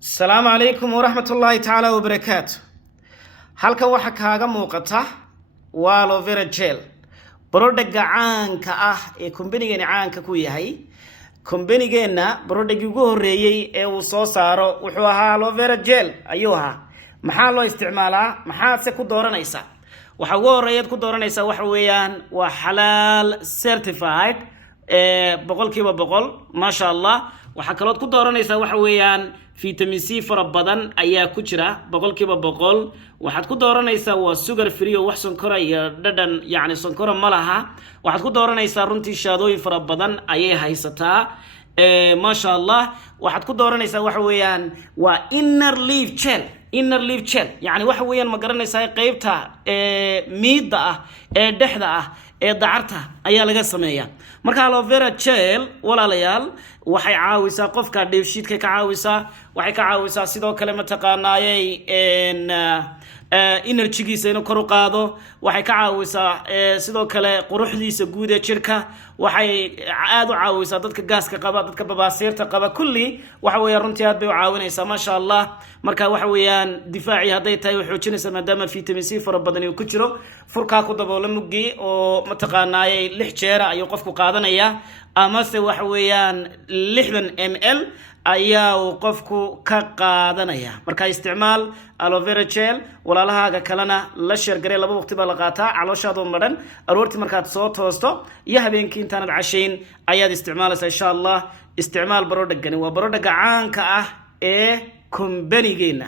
السلام عليكم ورحمة الله تعالى وبركاته. halka waxa kaaga muuqata waa aloe vera gel product caanka ah ee company-geena caanka ku yahay. company-geena product ugu horeeyay ee uu soo saaro wuxuu ahaa aloe vera gel ayuu ahaa. maxaa loo isticmaalaa? maxaa se ku dooranaysa? waxa ugu horeeyay ku dooranaysa waxa weeyaan waa halal certified boqolkiiba boqol ma sha Allah. waxa kale oo ku dooranaysa waxa weeyaan vitamin C fara badan ayaa ku jira boqolkiiba boqol. waxaad ku dooranaysaa waa sugar free oo wax sonkor iyo dhadhan yani sonkor ma laha. waxaad ku dooranaysaa runtii shaadooyin fara badan ayay haysataa ma sha Allah. waxaad ku dooranaysaa waxa weeyaan waa inner leaf gel yani waxa weeyaan ma garanaysaa qaybta miida ah ee dhexda ah ee dacarta ayaa laga sameeyaa. marka aloe vera gel walaalayaal waxay caawisaa qofka dheefshiidka ka caawisaa, waxay ka caawisaa sidoo kale ma taqaanaayay energy-giisa inuu kor u qaado, waxay ka caawisaa sidoo kale quruxdiisa guud ee jirka, waxay aad u caawisaa dadka gaaska qaba, dadka babaasiirta qaba, kulli waxa weeyaan runtii aad bay u caawinaysaa ma sha Allah. marka waxa weeyaan difaaci haday tahay wuxuu joojinaysaa maadaama vitamin C fara badan uu ku jiro. furka ku daboola muggi oo ma taqaanaayay 6 jeer ayuu qofku qaadanaya ama se waxa weeyaan 60 ml ayaa uu qofku ka qaadanaya. marka isticmaal aloe vera gel walaalahaaga kalena la share garee. laba waqti baa la qaataa calooshaada madhan aroortii markaad soo toosto iyo habeenkii intaanad cashayn ayaad isticmaalaysaa insha Allah. isticmaal barodhagani waa barodhaga caanka ah ee company-geena.